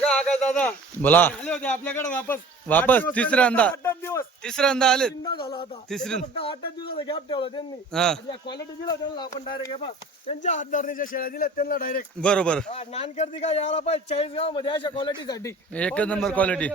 बघा आकाश दादा बोला. आले होते आपल्याकडे वापस वापस तिसऱ्यांदा 8 दिवस तिसऱ्यांदा आले. तीनदा झाला होता. तिसरी- फक्त 8 दिवसाचा गॅप ठेवला त्यांनी. हा क्वालिटी दिला त्यांना आपण डायरेक्ट बा त्यांच्या हातदारणीच्या शेळ्या दिल्या त्यांना डायरेक्ट बरोबर. नानकर्ती काय यायला पाहिजे 40 गाव मध्ये अशा क्वालिटीसाठी एकच नंबर क्वालिटी.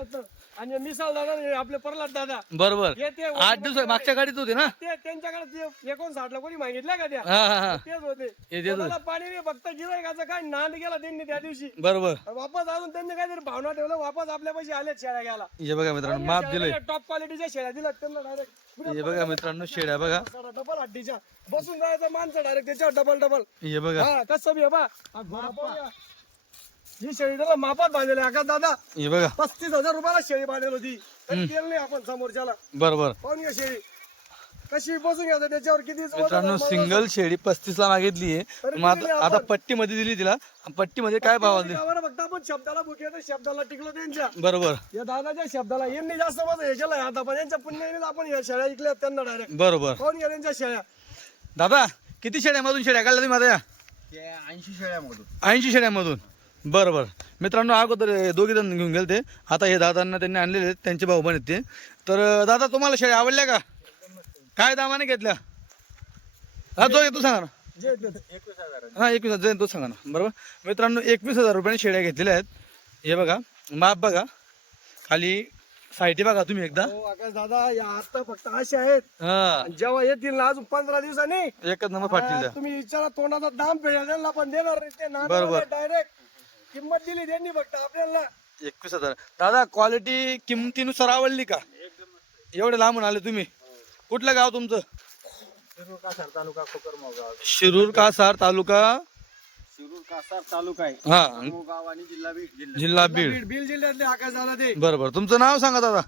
आणि मिसाल दादा आपले प्रल्हाद दादा बरोबर. हे ते 8 दिवस मागच्या गाडीत होते ना. ते त्यांच्याकडे 59 ला कोणी मागितल्या का त्या हा हा हा तेच होते. हे देत होते. कोणाला पाणी नाही फक्त गिरायकाचं काय नांद गेला त्यांनी त्या दिवशी. बरोबर. वापस अजून त्यांनी काहीतरी भावना ठेवलं वापस आपल्या पैसे आले शेळ्या घ्यायला. हे बघा मित्रांनो माप दिलंय. टॉप क्वालिटीच्या शेळ्या दिल्या त्यांना डायरेक्ट हे बघा मित्रांनो शेड्या बघा. डबल हड्डीच्या बसून जायचं माणसं डायरेक्ट त्याच्यावर डबल डबल. हे बघा. हा कसं बी आहे बा ही शेळी त्याला मापात बांधलेली आकाश दादा. हे बघा 35,000 रुपयाला शेळी बांधली होती. तरी केलं नाही आपण समोरच्याला. बरोबर. पाहून घ्या शेळी कशी बसून घ्यायचं त्याच्यावर किती मित्रांनो सिंगल शेळी 35 ला मागितली आहे. मग आता पट्टीमध्ये दिली तिला. पट्टीमध्ये काय भाव दिली फक्त आपण शब्दाला बुके तर शब्दाला टिकलो त्यांच्या. बरोबर. या दादाच्या शब्दाला यांनी जास्त मजा हे केलं आता पण यांच्या पुण्याने आपण या शेळ्या ऐकल्या त्यांना डायरेक्ट. बरोबर. पाहून घ्या त्यांच्या शेळ्या. दादा किती शेड्यामधून शेड्या काढल्या तुम्ही आता या? 80 शेळ्यामधून. 80 शेड्यामधून. बरोबर. मित्रांनो अगोदर दोघे जण घेऊन गेले ते. आता हे दादांना त्यांनी आणलेले आहेत, त्यांचे भाऊ पण आहेत ते. तर दादा तुम्हाला शेळ्या आवडल्या का? काय दामाने घेतल्या? हा तो तू सांगा ना. जे 21,000. हा 21,000 तो सांगा ना. बरोबर. मित्रांनो 21,000 रुपयाने शेळ्या घेतलेल्या आहेत. हे बघा माप बघा खाली साईटी बघा तुम्ही एकदा. हो आकाश दादा या आता फक्त असे आहेत. हा जेव्हा येतील ना अजून 15 दिवसांनी एकच नंबर फाटतील त्या. तुम्ही विचारा तोंडाचा दाम फेडेल त्यांना पण देणार नाही ते ना. बरोबर. डायरेक्ट किंमत दिली त्यांनी फक्त आपल्याला. 21,000. दादा क्वालिटी किमतीनुसार आवडली का? एवढे लांबून आले तुम्ही. कुठलं गाव तुमचं? शिरूर कासार तालुका कोकरगाव गाव. शिरूर कासार तालुका. शिरूर कासार तालुका आहे. हा गाव आणि जिल्हा बीड जिल्हा. जिल्हा बीड. बीड जिल्ह्यातले आकाश दादा ते. बरोबर. तुमचं नाव सांगा दादा.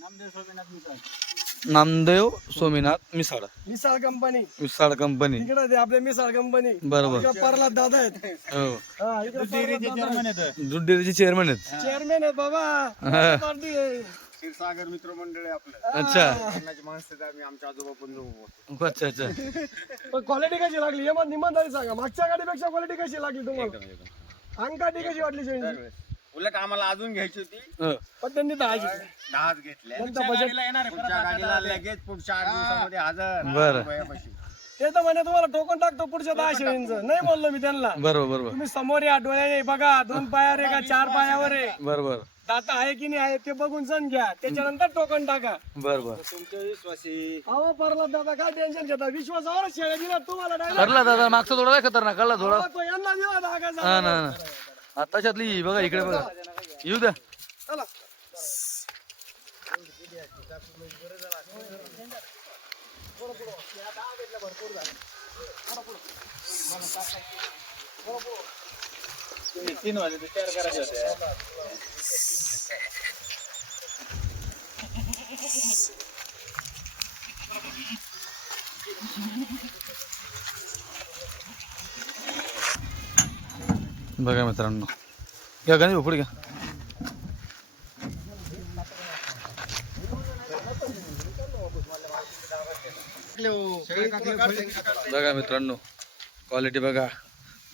नामदेव सोमेनाथ मिसाळ. नामदेव सोमीनाथ मिसाळ. Misal company Misal company. इकडे ते आपले मिसाळ कंपनी. बरोबर. इकडे प्रल्हाद दादा आहेत. हो हा इकडे चेअरमन आहेत. दूध डेअरीचे चेअरमन आहेत. चेअरमॅन आहे बाबा. हा. पार्टी आहे. क्षीरसागर मित्र मंडळ आहे आपलं. अच्छा अन्नाची माणसं आहेत आम्ही. आमच्या आजोबा पण जाऊ. अच्छा अच्छा. पण क्वालिटी कशी लागली हे मग निमंतारी सांगा. मागच्या गाडीपेक्षा क्वालिटी कशी लागली तुम्हाला? अंकाटी कशी वाटली शेळी? उलट आम्हाला अजून घ्यायची होती. हो. पण त्यांनी 10 10 घेतल्या. त्यांचा बजेट पुढच्या गाडीला लगेच पुढच्या 8 दिवसामध्ये हजर. बरं. वयापाशी. ते तर म्हणे तुम्हाला टोकन टाकतो पुढच्या 10 शेळींचं. नाही बोललो मी त्यांना. बरोबर बरोबर तुम्ही समोर या डोळ्याने बघा 2 पायावर आहे का 4 पायावर आहे बरोबर दाता आहे की नाही आहे ते बघून सण घ्या त्याच्यानंतर टोकन टाका. बरोबर. तुमच्या विश्वासी अहो परला दादा काय टेन्शन घेता विश्वासावर शेळ्या दिला तुम्हाला डायरेक्ट. ठरला दादा मागचा थोडा खतरनाक कळला थोडा. तो यांना दिला धागा हा झाला. ना ना. आताच्यातली बघा इकडे बघा. येऊ द्या. चला तीन वाजे ते तयार करायचे होते. बघा मित्रांनो घ्या गणेश पुढे घ्या. बघा मित्रांनो क्वालिटी बघा.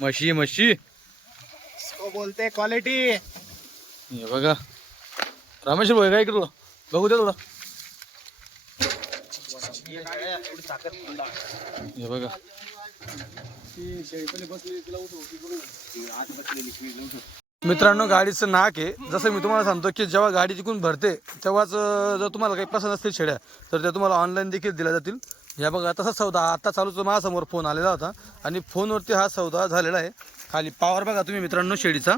म्हशी म्हशी बोलते क्वालिटी. हे बघा रामेश्वर भाई काय इकडं बघू द्या थोडं. हे बघा मित्रांनो गाडीचं नाक आहे. जसं मी तुम्हाला सांगतो की जेव्हा गाडी तिकून भरते तेव्हाच जर तुम्हाला काही पसंत असतील शेड्या तर त्या तुम्हाला ऑनलाईन देखील दिल्या जातील. ह्या बघा तसाच सौदा आता चालूच माझ्यासमोर फोन आलेला होता आणि फोनवरती हा सौदा झालेला आहे. खाली पावर बघा तुम्ही मित्रांनो शेडीचा.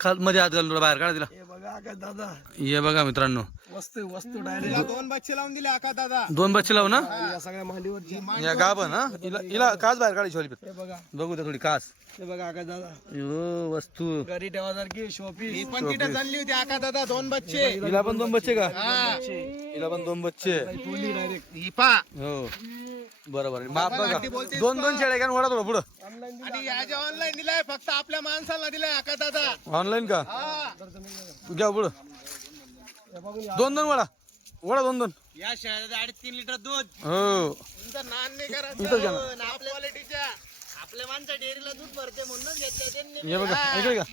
खाल मध्ये हात घालून बाहेर काढा दिला. हे बघा आकाश दादा हे बघा मित्रांनो वस्तू डायरेक्ट 2 बच्चे लावून दिले आका दादा. 2 बच्चे लावू ना. या सगळ्या मांडीवरची. या गाभण हा हिला काच बाहेर काढायची वाली. हे बघा बघू द्या थोडी काच. हे बघा आकाश दादा यो वस्तू. घरी ठेवासारखी शोपी. पण तिथे चालली होती आका दादा 2 बच्चे. हिला पण 2 बच्चे का? हिला पण 2 बच्चे. डायरेक्ट ही पा. हो बरोबर. माप बघा 2 शेळ्या घ्या वडा थोडं पुढं. आणि याच्या ऑनलाईन दिलाय फक्त आपल्या माणसाला दिलाय आका दादा. ऑनलाईन का घ्या पुढं. 2 वडा वडा 2. या शेळ्याचं 2.5-3 लिटर दूध. हो तुमचं नान नाही इथं घ्या ना. करायचं. आपल्या क्वालिटीच्या आपल्या माणसा डेअरीला दूध भरते म्हणूनच घेतलं त्यांनी. हे बघा इकडे का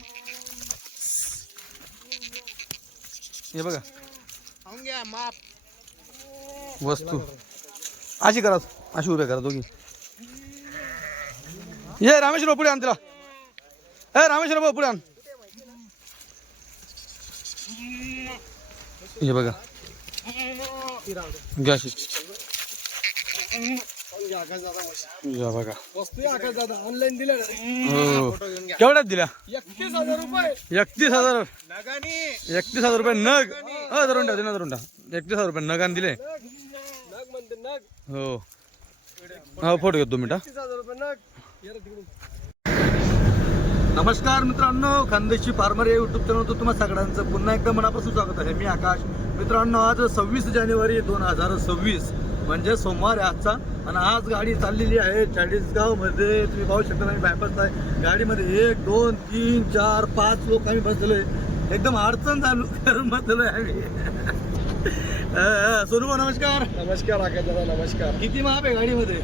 हे बघा खाऊन घ्या माप. वस्तू अशी करा, अशी उभ्या करा दोघी. ये रामेश्वर पुढे आण तिला. ए रामेश्वर पुढे आण. हे बघा घ्या अशी. या बघा वस्तू आकाश दादा ऑनलाईन दिल्या हो. केवढ्यात दिल्या? 31,000 रुपये. 31,000. नगानी 31,000 रुपये नग. धरून ठेव, धरून ठेव. 31,000 रुपये नगान दिले. नग म्हणते नग. हो हो फोटो घेतो 2 मिनिटं. 31,000 रुपये नग. ये रे तिकडून. नमस्कार मित्रांनो, खानदेशी फार्मर या युट्यूब चॅनलवर तुम्हा सगळ्यांचं पुन्हा एकदा मनापासून स्वागत आहे. मी आकाश. मित्रांनो, आज 26 जानेवारी 2026 म्हणजे सोमवार आहे आजचा. आणि आज गाडी चाललेली आहे चाळीसगावमध्ये. तुम्ही पाहू शकता, आम्ही बायपास आहे. गाडीमध्ये 1 2 3 4 5 लोक आम्ही बसलेलो आहे. एकदम अडचण चालू करून बसलेलो आहे आम्ही. सोनू भाऊ नमस्कार. नमस्कार आकाश दादा, नमस्कार. किती माप आहे गाडीमध्ये?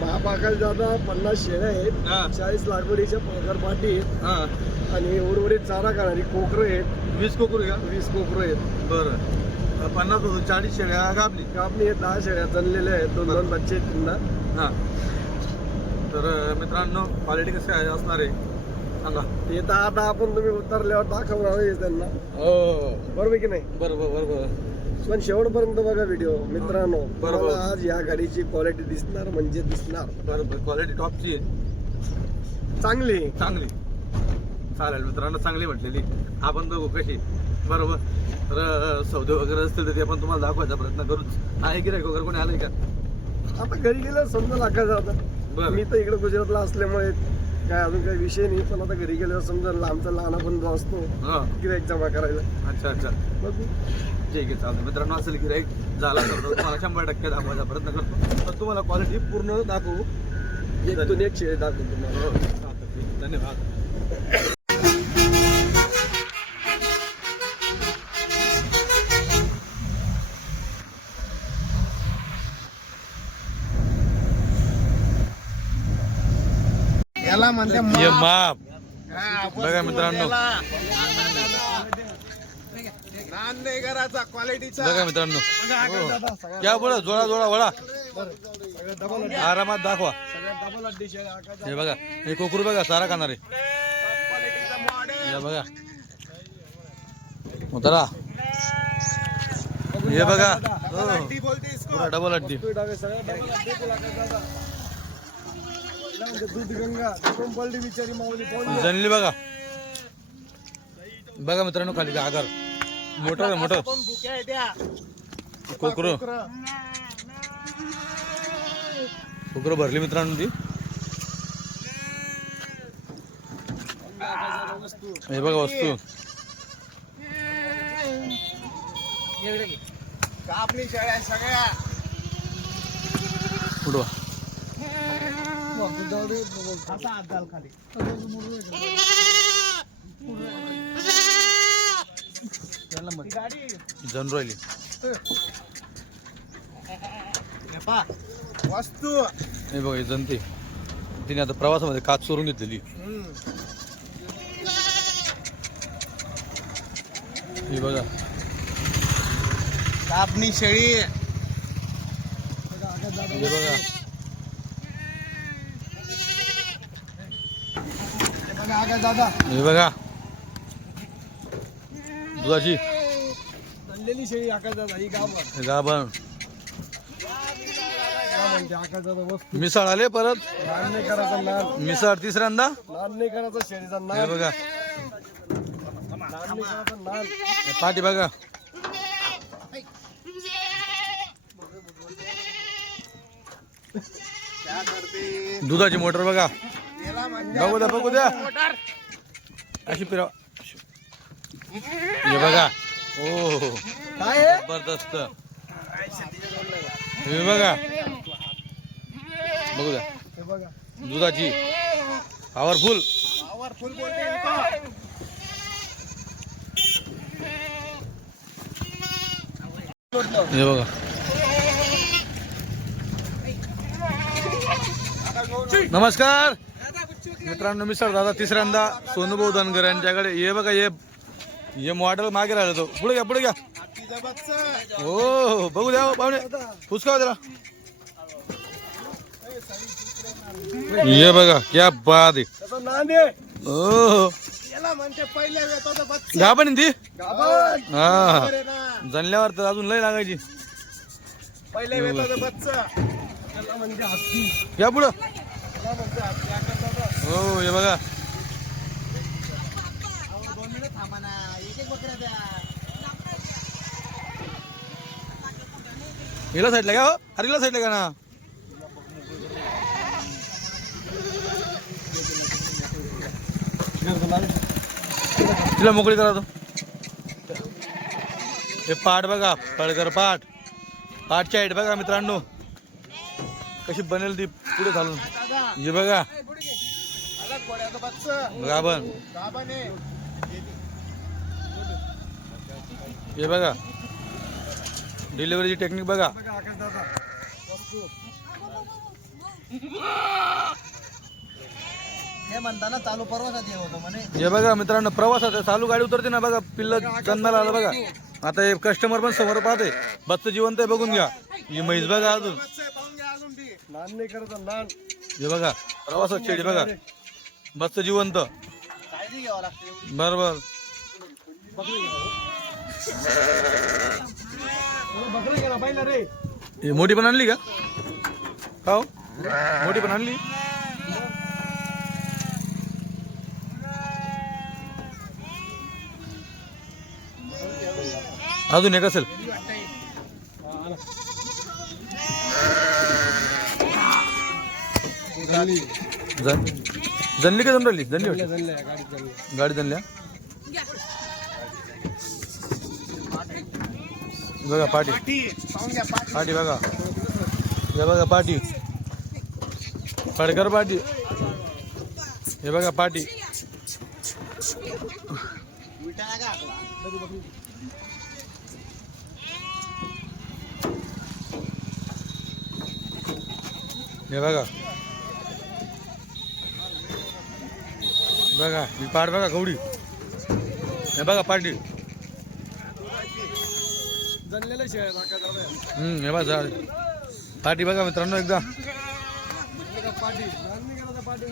महाप आकाश दादा 50 शेळ्या आहेत. हा 40 लागवडीच्या पगार पाटी आहेत. हा आणि उर्वरित चारा खाणारी कोकरं आहेत. 20 कोकरू का? 20 कोकरं आहेत. बरं 50 40 शेळ्या कापली. कापणी आहेत. 10 शेळ्या जनलेल्या आहेत. 2 बच्चे आहेत त्यांना. हा तर मित्रांनो, क्वालिटी कसं आहे असणार आहे सांगा. ते तर आता आपण तुम्ही उतरल्यावर दाखवणार आहे त्यांना, हो बरोबर की नाही? बरोबर बरोबर. पण शेवटपर्यंत बघा व्हिडिओ मित्रांनो. बरोबर. मला आज या गाडीची क्वालिटी दिसणार म्हणजे दिसणार बरोबर क्वालिटी टॉपची आहे, चांगली. चांगली. चालेल मित्रांनो, चांगली म्हटलेली. आपण बघू कशी. बरोबर. तर सौदे वगैरे असतील तर ते आपण तुम्हाला दाखवायचा प्रयत्न करूच. आहे गिऱ्हाईक वगैरे कोणी आलंय का? आता घरी गेल्यावर समजा लागायचं. आता बरं. मी तर इकडे गुजरातला असल्यामुळे काय अजून काही विषय नाही. पण आता घरी गेल्यावर समजा लांबचा लहान पण जो असतो हा गिऱ्हाईक जमा करायला. अच्छा अच्छा बघू. ठीक आहे चालतं. मित्रांनो, असेल गिऱ्हाईक झाला तर तुम्हाला 100% दाखवायचा प्रयत्न करतो. तर तुम्हाला क्वालिटी पूर्ण दाखवू. 1 शेळी दाखवतो तुम्हाला. हो चालतं. ठीक आहे. धन्यवाद. याला म्हणते ये माप. माप हा, बघा मित्रांनो. याला. नाद नाही करायचा क्वालिटीचा. बघा मित्रांनो, दादा सगळ्यात या बोला जोळा जोळा वळा सगळ्यात डबल अड्डी. आरामात दाखवा. सगळ्यात डबल अड्डी शेळी आकाश. हे बघा, हे कोकरू बघा, सारा खाणारे. क्वालिटीचा मॉडेल. हे बघा उतरा. हे बघा हो, अड्डी बोलते इसको. पुरा डबल अड्डी. सगळ्यात डबल अड्डी तुला आकाश दादा. तिला म्हणते दूध गंगा. तिकडून पलटी बिचारी माऊली पळून. जनली बघा. बघा मित्रांनो, खाली आगर मोटर आहे, मोटर पण भुक्या आहे त्या. कोकरू कोकरू भरली मित्रांनो ती. हे बघा वस्तू. कापणी शेळ्या सगळ्या. पुढवा. असा हात घाल खाली. जन राहिली. वस्तू. हे बघा, ही जनते तिने आता प्रवासामध्ये काच चोरून घेतलेली. हे बघा कापणी शेळी. हे बघा आकाश दादा हे बघा दुधाची आणलेली शेळी आकाश दादा. ही गाव गाभण म्हणते आकाश दादा. वस्तू मिसळ आले परत. नान नाही करायचा. नान मिसळ तिसऱ्यांदा. नान नाही करायचा शेळीचा. हे नान बघा नान नाही करायचा. नान पाठी बघा. क्या करते. दुधाची मोटर बघा. याला म्हणते बघू द्या, बघू द्या. मोटर. अशी फिरवा. हे बघा. ओ काय आहे? जबरदस्त. हे बघा, बघू द्या. हे बघा. दुधाची पॉवरफुल. पॉवरफुल बोलते इसको. हे बघा नमस्कार मित्रांनो, मिसळ दादा तिसऱ्यांदा सोनूभाऊ धनगर यांच्याकडे. हे बघा, हे हे मॉडेल मागे राहिला तो. पुढे घ्या पुढे घ्या. हत्तीचा बच्चा. हो बघू द्या हो, पाहुणे फुसका त्याला. ये बघा क्या बात आहे. त्याचं नांदे हो याला म्हणते पहिल्या वेताचा बच्चा. गाभण ती गाभण. हा अरे ना. जणल्यावर तर अजून लय लागायची. पहिल्या वेताचा बच्चा. त्याला म्हणजे हत्ती. या पुढं. त्याला म्हणते हत्ती आकाश दादा. हो हे बघा. हिला साईडला का हो अरे हिला साईडला का ना. तिला मोकळी करा तो. हे पाठ बघा पळकर पाठ. पाठच्या हाईट बघा मित्रांनो कशी बनेल ती पुढे घालून. हे बघा आला घोड्याचा बच्चा. गाभण. गाभण आहे. हे बघा डिलिव्हरीची टेक्निक बघा. बघा आकाश दादा. हे म्हणताना चालू परवाचा देव होतो म्हणे. हे बघा मित्रांनो प्रवासात चालू गाडी उतरते ना बघा पिल्ल जन्माला आलं बघा. आता हे कस्टमर पण समोर पाहते. बच्च जिवंत आहे बघून घ्या. ही म्हैस बघा अजून. बच्चा आहे, पाहून घ्या अजून ती. नान नाही करत नान. हे बघा प्रवासात शेडी बघा बच्च जिवंत काळजी घ्यावं लागते एवढी. बरोबर. बकरी गेला पहिला रे. ही मोठी पण आणली का हो मोठी पण आणली. अजून एक असेल. जनली का जमली जनली वाटली. जनल्या गाडीत जनल्या. गाडी जनल्या बघा पाठी. पाहून घ्या पाठी. पाठी बघा हे बघा पाठी पडकर पाठी. हे बघा पाठी. विटाळा का आपला? हे बघा बघा ही पाठ बघा कवडी. हे बघा पाठी. जनलेल्या शेळ्या आकाश दादा. हे बघा झाड पाठी बघा मित्रांनो एकदा. बघा पाठी. नान नाही करत पाठी.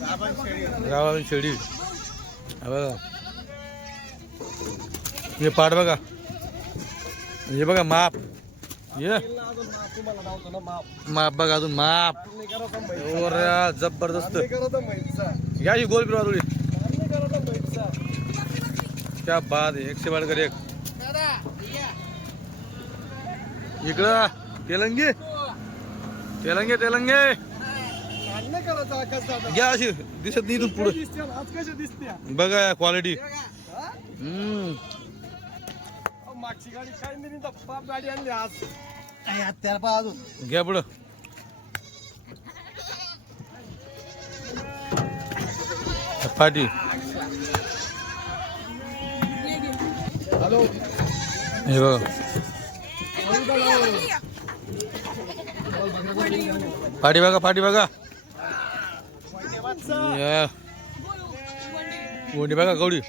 गाभण शेळी. गावाला शेडी. हे बघा हे पाठ बघा. हे बघा माप. ये अजून माप तुम्हाला धावतो ना माप. माप बघा अजून माप. नान नाही करत म्हैस. ओऱ्या जबरदस्त. नान नाही करत म्हैसचा. या ही गोल फिरवा थोडी. नान नाही करत म्हैसचा. क्या बात आहे. 100 बाळकर एक. दादा, या. इकडं तेलंगे तेलंगे तेलंगे नान नाही करत आकाश दादा. घ्या अशी दिसत नाही इथून पुढे. दिसते ना, आज कशी दिसते. बघा क्वालिटी. हा? अहो, मागची गाडी काय नाही तर पाप गाडी आणली आज. काही हत्यार पहा अजून. घ्या पुढं. पाठी. हॅलो. हे बघा पाठी बघा पाठी बघा. या गोंडी बघा कवडी.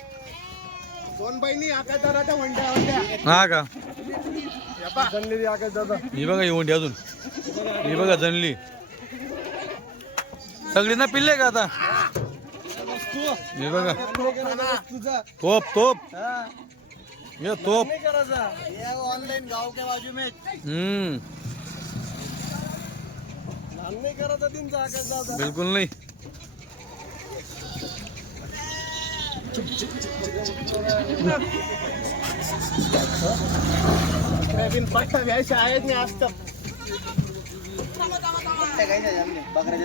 दोन बहिणी आकाश दादाच्या वंड्या होत्या. हा का या पहा. जनलेली आकाश दादा. ही बघा ही गोंडी अजून. ही बघा जनली सगळी ना पिल्ले का आता. हे बघा तुझा. तोप तोप. हा. ये तोप. नाही करायचा. ये ऑनलाइन गाव के बाजू में. नान नाही करायचा तीनचा आकाश दादा. बिलकुल नाही. नवीन पट्टा घ्यायचे आहेत नाही आज तर. बकरा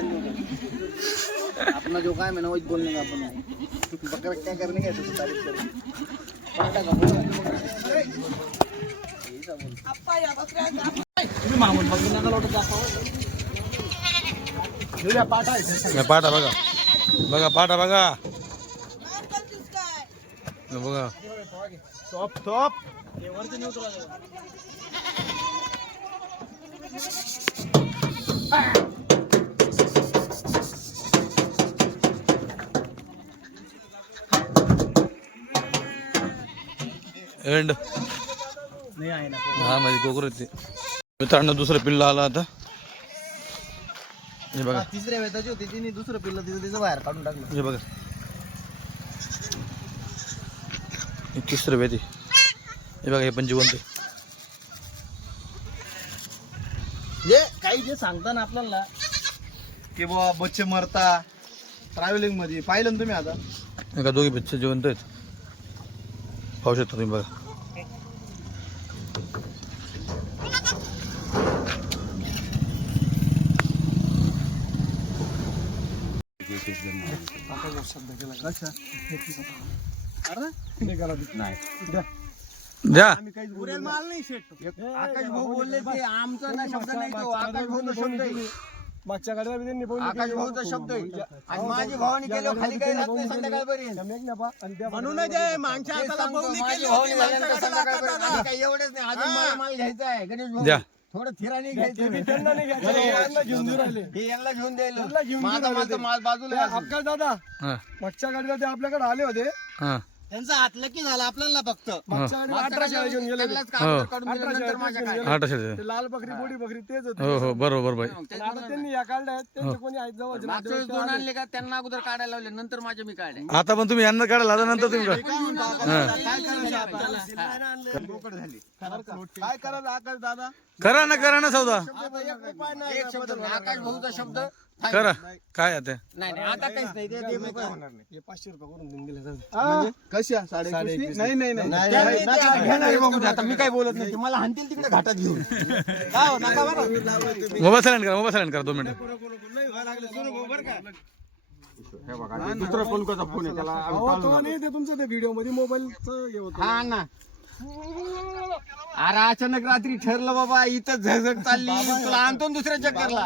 अपना जो काम है ना वही बोलने का अपन. बकरा क्या करने का है तो तारीफ करें. पट्टा का बोल. तुम्ही मामून बकरी नका लोटत दाखवा. घेऊया पाठा आहे. हे पाठा बघा बघा पाठा बघा. हे बघा टॉप टॉप. एंड नाही आहे ना हा माझी कोकर होती मित्रांनो. दुसरं पिल्लं आलं आता. हे बघा तिसऱ्या वेताची होती तिने दुसरं पिल्लं तिचं बाहेर काढून टाकलं. हे बघा हे तिसरं वेती. हे बघा हे पण जिवंत आहे. जे काही जे सांगता ना आपल्याला की बाबा बच्चे मरता ट्रॅव्हलिंग मध्ये पाहिलं ना तुम्ही आता. एका दोघी बच्चे जिवंत आहेत. पाहू शकता तुम्ही बघा. द्या माल नाही शेट. आकाश भाऊ बोलले ते आमचा ना शब्द नाही तो आकाश भाऊचा शब्द आहे. मागच्या गाडीला बी त्यांनी बोलली आकाश भाऊचा शब्द आहे आणि माझी भावानी केलं खाली काही राहत नाही संध्याकाळपर्यंत. म्हणूनच आहे, मागच्या हाताला पाऊल माझी भावानी झाल्यानंतर संध्याकाळपर्यंत आणि काही एवढंच नाही. अजून मला माल घ्यायचा आहे गणेश द्या. भाऊ. थोडं थिराणी घ्यायचं. त्यांना नाही घ्यायचं, यांना घेऊन देऊ राहिले. हे यांना घेऊन द्यायला घेऊन माझा देऊ माल तर माल बाजूला आहे अजून. अक्कल दादा हा मागच्या गाडीला ते आपल्याकडे आले होते. हा त्यांचा हात लकी झाला आपल्याला फक्त. मागच्या गाडीला 18 शेळ्या घेऊन गेले होते. त्यांनाच कागद काढून दिलं, नंतर माझ्या काय. 8 शेळ्या. ते लाल बकरी बोडी बकरी तेच होते. हो हो बरोबर बाई. पण आता त्यांनी या काढल्या आहेत, त्यांचे कोणी आहेत जवळ मागच्या वेळेस दोन आणले का त्यांना अगोदर काढायला लावले नंतर माझे मी काढले. आता पण तुम्ही यांना काढायला आता नंतर तुम्ही काढा. काय करायचं आकाश दादा. करा ना सौदा एक शब्द नाही. आकाश भाऊचा शब्द करा. काय आता नाही नाही आता काहीच नाही. ते मोकळं होणार नाही. हे 500 रुपये करून देऊन गेले जाऊ दे. कशा नाही नाही आता मी काय बोलत नाही. मला हाणतील तिकडे घाटात घेऊन. मोबाईल सायलेंट करा 2 मिनिटं. दुसरा कोणचा फोन आहे त्याला अहो, तो नाही ते तुमचं ते व्हिडिओ मध्ये मोबाईलचं हे होतं. हा ना. अरे अचानक रात्री ठरलं बाबा इथं झगझग चालली तुला आणतो ना दुसऱ्या चक्करला.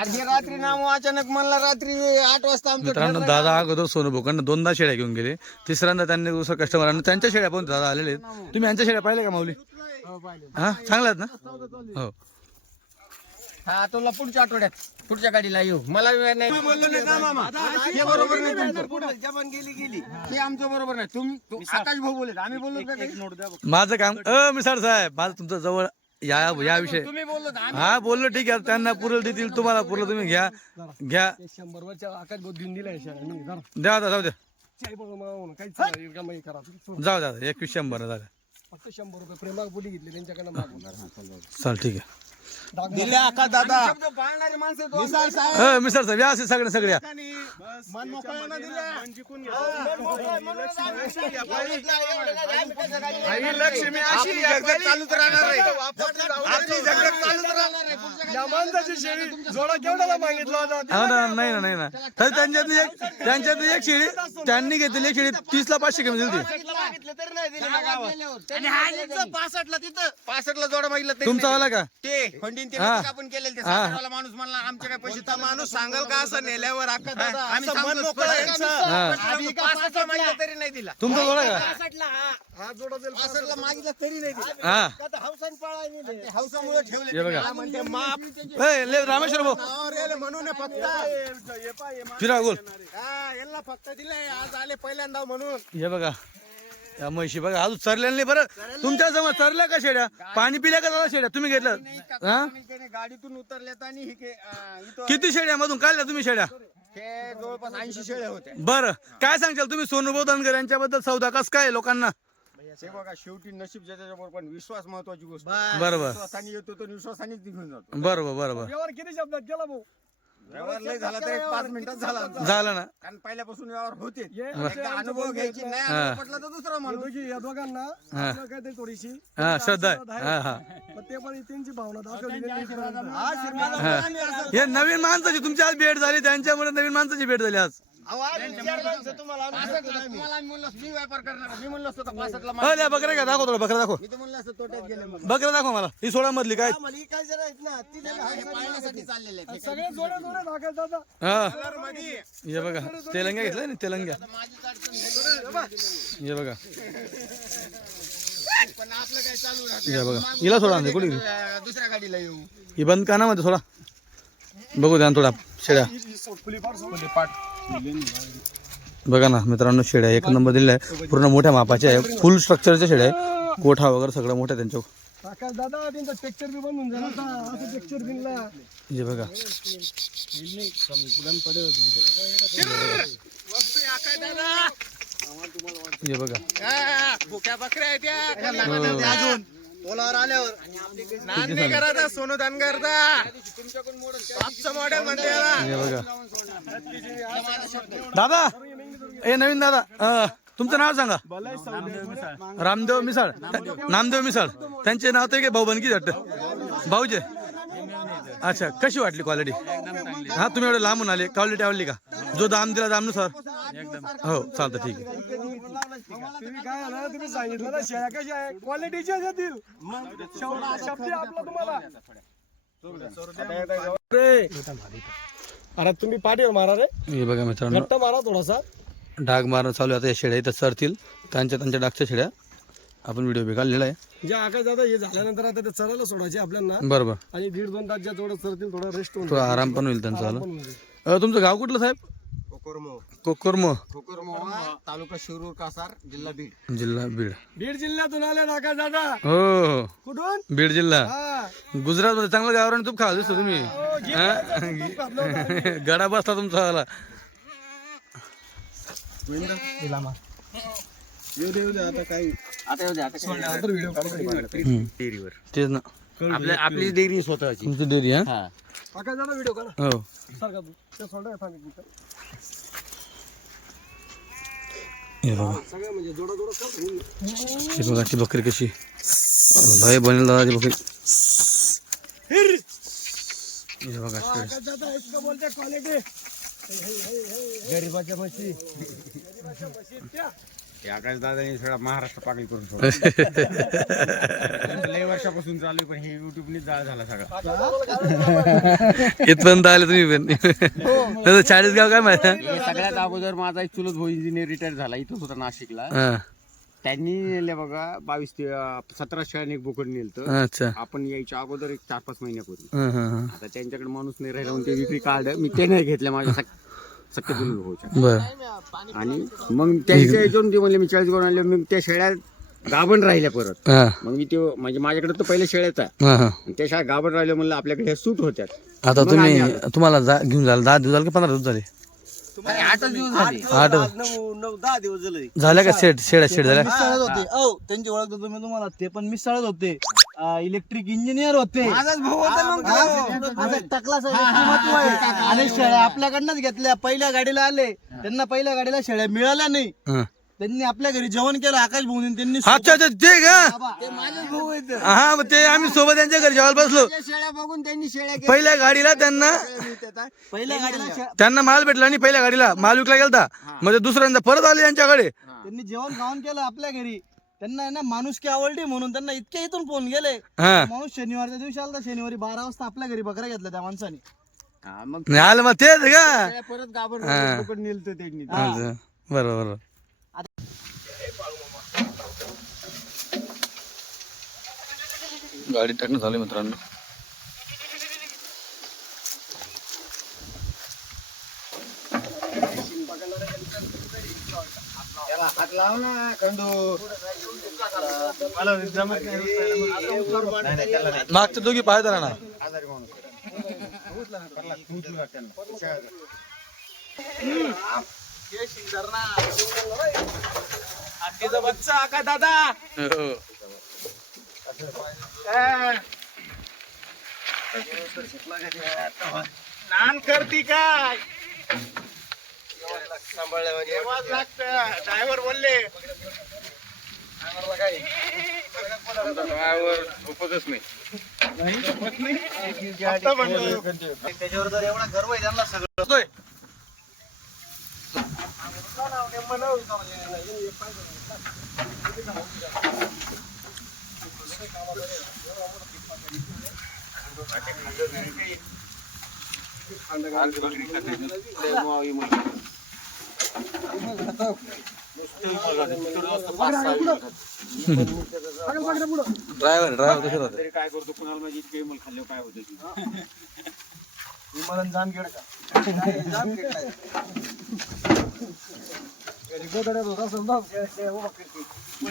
अरे रात्री नामो अचानक म्हणला रात्री 8 वाजता आमचं मित्रांनो दादा अगोदर सोनू भोकांना 2दा शेळ्या घेऊन गेले. तिसऱ्यांदा त्यांनी दुसऱ्या कस्टमरांना त्यांच्या शेळ्या पण दादा आलेले आहेत. तुम्ही यांच्या शेळ्या पाहिल्या का माऊली? हा चांगल्या आहेत ना? हो हा तुला पुढच्या आठवड्यात पुढच्या गाडीला येऊ. मला नाही बोललो नाही ना मामा. हे बरोबर नाही तुमचं. जबान गेली हे आमचं बरोबर नाही. तू आकाश भाऊ बोलत आम्ही बोललो का काही? माझं काम मिसाळ साहेब माझं तुमचं जवळ या विषय तुम्ही बोललो हा बोललो ठीक आहे. त्यांना पुरल देतील तुम्हाला पुरल तुम्ही घ्या ते 100 वरच्या आकाश बहुत घेऊन दिलाय शेळ्या. मी धर. द्या आता जाऊ द्या चाय बघा मावून काहीच कमाई करा. जाऊ द्या 2100 झालं. फक्त 100 रुपये प्रेमाग बोली घेतली त्यांच्याकडनं मागून. चाल ठीक आहे. दिले आकाश दादा. शब्द पाळणारे माणसं तो विशाल साहेब मिसाळ साहेब या असे सगळ्या मन मोकळ्यानं दिलं. आणि लक्ष्मी अशी झगझग चालूच राहणार आहे. आपली झगझग चालूच राहणार आहे. या माणसाची शेळी जोडा केवढ्याला मागितला होता? हो ना नाही ना तर त्यांच्यातली एक शेळी त्यांनी घेतलेली एक शेळी 30 ला 500 कमी दिली. मागितलं तरी नाही दिलं ना गावात. आणि हा इथं 65 ला तिथं 65 ला जोडा मागितला तरी तुमचा नाही वाला का? ते खंडीन ते नव्हतं का आपण केलेलं ते सातारवाला माणूस म्हणला आमच्या काय पैसे आता माणूस सांगाल का असं नेल्यावर आकाश दादा आम्ही असं मन सांगतो, मोकळं आहे यांचं. आधी 65 ला मागितलं तरी नाही दिला. तुमचा जोडा का? 65 ला हा जोडा जाईल 65 ला मागितलं तरी नाही दिला. हा आता हौसान पाळायला ते हौसामुळे ठेवले हे बघा. हा म्हणते माप रामेश्वर भाऊ नावावर यायला म्हणून आहे फक्त. फिरा गोल. हा, यांना फक्त दिलंय आज आले पहिल्यांदा म्हणून. हे बघा या म्हशी बघा अजून चरल्या नाही. बरं तुमच्या समोर चरल्या का शेड्या? पाणी पिल्या का दादा शेड्या तुम्ही घेतलं? हा त्याने गाडीतून उतरल्यात आणि इथं किती शेड्या मधून काढल्या तुम्ही शेड्या? हे जवळपास 80 शेळ्या होत्या. बरं काय सांगशाल तुम्ही सोनूभाऊ धनगर यांच्याबद्दल सौदा कस काय लोकांना? हे बघा शेवटी नशीब ज्याच्याबरोबर पण विश्वास महत्वाची गोष्ट. बरोबर विश्वासाने येतो तर विश्वासानेच निघून जातो. बरोबर व्यवहार किती शब्दात केला भाऊ? व्यवहार लय झाला तर 5 मिनिटात झाला आमचा. झालं ना. कारण पहिल्यापासून व्यवहार होते. ये एकदा अनुभव घ्यायची नाही अनुभव पटला तर दुसरा म्हणून. दोघी या दोघांना आपल्याला काहीतरी थोडीशी हा श्रद्धा आहे. हा हा पण ते पण त्यांची भावना दाखवली त्यांनी. हे नवीन माणसाची तुमची आज भेट झाली त्यांच्यामुळे नवीन माणसाची भेट झाली आज. तुम्हाला आम्ही म्हणलं मी व्यापार करणार मी म्हणलं असतो 65 ला अरे बकरा का दाखव थोडं बकरा दाखव. मी तर म्हणलं असतं तोट्यात गेले मग. बकरा दाखव मला ही 16 मधली काय? हे पाळण्यासाठी चाललेले आहेत. सगळे जोडे जोडे दाखल दादा. हा हे बघा तेलंग्या घेतलाय ना तेलंग्या. हे बघा पण आपलं काय चालू राहतं. हे बघा हिला सोडा आणते कुठे दुसऱ्या गाडीला येऊ. ही बंद कानामध्ये थोडा बघू द्या ना थोडा शेड्या. बघा ना मित्रांनो, शेळ्या एक नंबर दिलेल्या आहे, पूर्ण मोठ्या मापाच्या आहे, फुल स्ट्रक्चरच्या शेळ्या आहे, कोठा वगैरे सगळं मोठं आहे त्यांच्या. आकाश दादा त्यांचा टेक्चर बी बनवून झाला आता, असं टेक्चर दिला. हे बघा हे बघा भुक्या बकऱ्या आहेत त्या. अजून पोलावर आल्यावर नान नाही करायचा, सोनं दान करता. टॉपचं मॉडेल म्हणते याला. हे बघा दादा, ए नवीन दादा, तुमचं नाव सांगा. रामदेव मिसाळ, नामदेव मिसाळ, त्यांचे नाव ते भाऊ बनकी वाटतं, भाऊजे. अच्छा, कशी वाटली क्वालिटी? हा, तुम्ही एवढे लांबून आले, क्वालिटी आवडली का? जो दाम दिला दामनुसार हो चालतं, ठीक आहे. तुम्ही काय झालं, तुम्ही सांगितलं ना शेळ्या कशा आहे, क्वालिटीच्या येतील. शब्द आपला तुम्हाला. अरे तुम्ही पाठीवर मारा रे, हे बघा मित्रांनो, घट्ट मारा थोडासा. डाग मारणं चालू आहे. आता या शेळ्या इथं सरतील, त्यांच्या डागच्या शेळ्या आपण व्हिडिओ बी काढलेला आहे. जे आकाश दादा हे झाल्यानंतर आता ते चरायला सोडायचे आपल्याला, बरोबर, आणि 1.5-2 तास ज्या थोडं चरतील, थोडा रेस्ट होऊन थोडा आराम पण होईल त्यांचा. आला तुमचं गाव कुठलं साहेब? कोकरमो, तालुका शिरूर कासार, जिल्हा बीड. जिल्हा बीड. बीड जिल्ह्यातून आले ना आकाश दादा. हो, कुठून? बीड जिल्हा. हा. गुजरात मध्ये चांगलं गावरान तूप खावा दिसतो तुम्ही. गडा बसला तुमचा आला. तेच ना, आपली डेअरी स्वतःची. तुमची डेअरी. हा, आकाश दादा व्हिडिओ करा. हो. सारखा तू ते सोडा थांब एक मिनिट. हे बघा, सगळं म्हणजे जोडा कर. हे बघा ती बकरी कशी भाई बनेल दादा बकरी. हे बघा आकाश दादा इसका बोलते क्वालिटी. गरीबाच्या म्हशी. आकाश दादानी सगळा महाराष्ट्र पागल करून सोडला. लय वर्षापासून चालू आहे, पण हे युट्यूबनीच जाळ झाला सगळा. इथपर्यंत आले तुम्ही पण. 40 गाव काय माहिती. हे सगळ्यात अगोदर माझा एक चुलत भाऊ इंजिनियर रिटायर झाला, इथंच होता नाशिकला. त्यांनी नेले बघा 22 ते 17 शेळ्यांनी एक बोकड नेलं. अच्छा, आपण यायच्या अगोदर एक 4-5 महिन्यापूर्वी. बर. आता त्यांच्याकडे माणूस नाही राहिला म्हणून ते विक्री काढलं. मी ते नाही घेतलं माझ्या सख्य भाऊच्या. आणि मग त्यांच्या याच्यावरून ते म्हणले मी 40 करून आणले. मग त्या शेळ्या गाभण राहिल्या परत. मग मी ते म्हणजे माझ्याकडे तर पहिले शेळ्याचा, त्या शेळ्या गाभण राहिल्या म्हणलं आपल्याकडे सूट होत्या. आता तुम्हाला घेऊन जाल 10 दिवस झाले का 15 दिवस झाले? 8 दिवस झाले. 9-10 दिवस झाले. झाल्या का शेड झाल्या? मिसळत होते. त्यांची ओळख देतो मी तुम्हाला. ते पण मिसळत होते, इलेक्ट्रिक इंजिनियर होते. माझाच भाऊ होता. आता टकला महत्व आहे. आणि शेळ्या आपल्याकडनंच घेतल्या. पहिल्या गाडीला आले, त्यांना पहिल्या गाडीला शेळ्या मिळाल्या नाही. त्यांनी आपल्या घरी जेवण केलं आकाश भाऊनी. त्यांनी अच्छा अच्छा, ते का? ते माझेच भाऊ आहेत. हा, मग ते आम्ही सोबत त्यांच्या घरी जेवायला बसलो. त्या शेळ्या बघून त्यांनी शेळ्या घेतल्या. पहिल्या गाडीला पहिल्या गाडीला त्यांना माल भेटला आणि पहिल्या गाडीला माल विकला गेलता. म्हणजे दुसऱ्यांदा परत आले त्यांच्याकडे. त्यांनी जेवण खाऊन केलं आपल्या घरी. त्यांना आहे ना माणुसकी आवडली म्हणून त्यांना इतके इथून फोन गेले. हा, माणूस शनिवारच्या दिवशी आला, शनिवारी 12 वाजता आपल्या घरी बकऱ्या घेतल्या त्या माणसाने. हा, मग नाही आलं मग तेच का? शेळ्या परत गाभण बोकड नेलं त्यांनी. अच्छा, बरोबर. गाडी टाकणं चालू मित्रांनो. त्याला हात लाव ना खंडू. मागच्या दोघी पाय धरा ना. आजारी माणूस. हत्तीचा बच्चा आकाश दादा. हो. नान करती काय जेवाच लागतं. ड्रायव्हर बोलले आता म्हणलं. त्याच्यावर जर एवढा गर्व आहे त्यांना सगळं. बसतोय. ड्रायव्हर कसे राहते? तरी काय करतो कुणाला माझी इतके मल खाल्ले काय होतं. विमान जाम घेड का? गोधड्यात होता समजा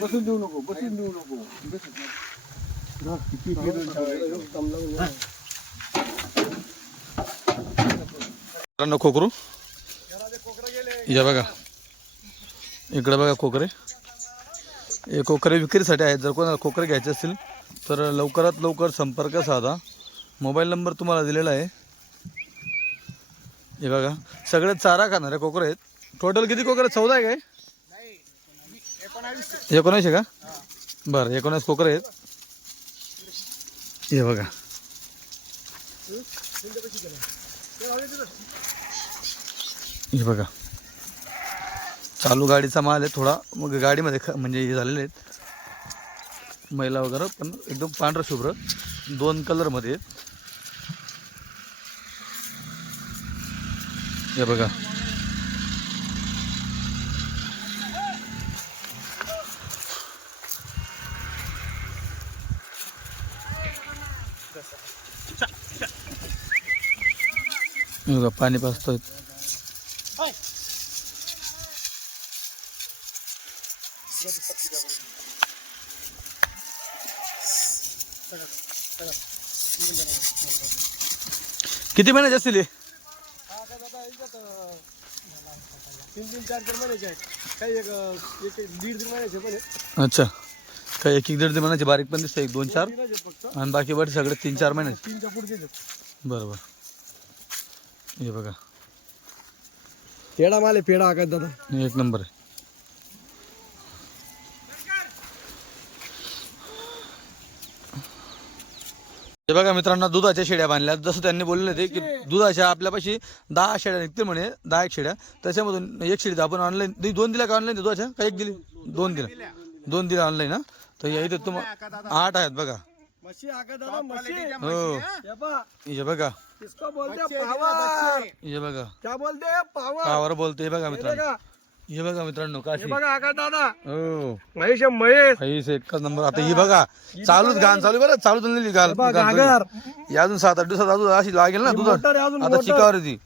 बसून देऊ नको बसून देऊ नको मित्रांनो कोकरू या बघा इकडे बघा कोकरे हे कोकरे विक्रीसाठी आहेत. जर कोणाला कोकरे घ्यायचे असतील तर लवकरात लवकर संपर्क साधा. मोबाईल नंबर तुम्हाला दिलेला आहे. हे बघा सगळे चारा खाणारे कोकरे आहेत. टोटल किती कोकरे 14 आहे काय 19 आहे का बरं 19 कोकरे आहेत. हे बघा हे बघा चालू गाडीचा माल आहे थोडा. मग गाडीमध्ये म्हणजे हे झालेले आहेत मैला वगैरे पण एकदम पांढरं शुभ्र 2 कलरमध्ये आहेत. हे बघा हे बघा पाणी पाजतोय. किती महिन्याचे असतील हे? 3-4 महिन्याचे आहेत काही एक 1.5 महिन्याचे पण आहे. अच्छा काही 1-1.5 महिन्याचे बारीक पण दिसते 1-2-4 फक्त आणि बाकी वर सगळे 3-4 महिन्याचे 3च्या पुढचे बरोबर. हे बघा पेडा माल आहे पेडा आकाश दादा एक नंबर आहे. हे बघा मित्रांनो दुधाच्या शेड्या बांधल्या. जसं त्यांनी बोलले होते की दुधाच्या आपल्यापाशी 10 शेड्या निघतील म्हणे 10 शेड्या. त्याच्यामधून एक शेडी आपण ऑनलाईन 2 दिल्या का ऑनलाईन दुधाच्या का 1 दिली 2 दिल्या 2 दिल्या ऑनलाईन ना. तर या इथे तुम्हाला 8 आहेत बघा. मशी आकाश दादा मशी हो हे पहा हे बघा इसको बोलते पावर हे बघा क्या बोलते पावर पावर बोलते. हे बघा हे मित्रांनो बघा हे बघा मित्रांनो काशी हे बघा आकाश दादा हो महेश महेश काहीच एकच नंबर. आता ही बघा चालूच गाण चालू आहे बरं चालू झालेली गाल गागर ही अजून 7-8 दिवसात अजून अशी लागेल ना दुधात. मोटर आहे अजून आता मोटर. चिकावर ती